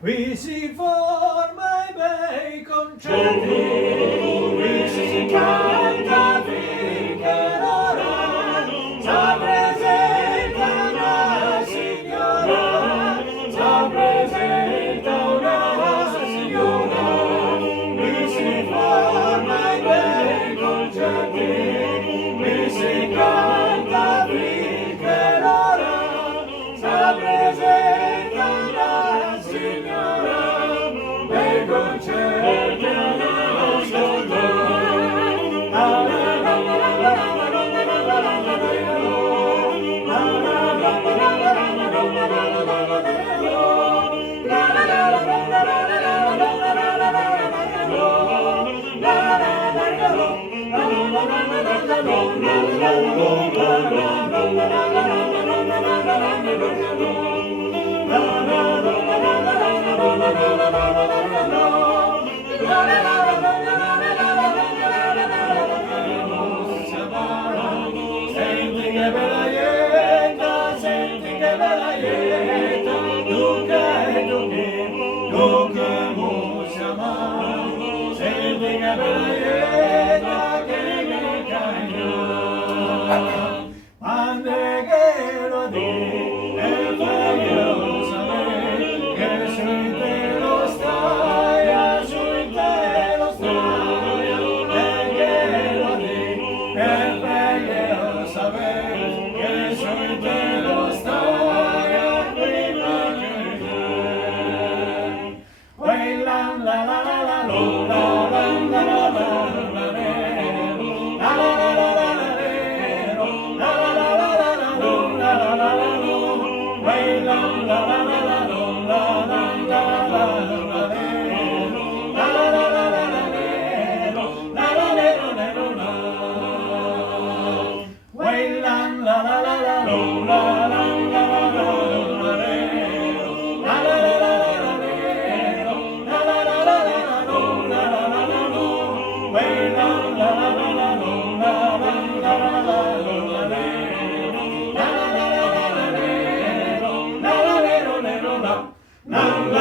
Wishing for my bacon cherry, wishing canta fincherora, sa presenta una signora, sa presenta una signora. Wishing for my bacon cherry, wishing canta fincherora, sa presenta una signora. Bacon cherry, senti che bella ieta, senti che bella ieta, dunque musiamo, senti che bella ieta, che mi cagna, ande che lo di, e voglio sapere che sui te lo stai, sui te lo stai, e che lo di, e voglio sapere che sui te lo stai, prima che te. La la la la la lo, la la la la la la re, la la la la la la re, la la la la la la lo, la la la la lo, la la la la la lo, la la la la la re, la la la la la la re, la la le lo le lo la, la la la la la lo, la la la la la re, la la la la la re, la la la la la lo, la la la la lo, la la la la la lo, la la la la la lo, la re, la la la la la re, la la le lo le lo la, la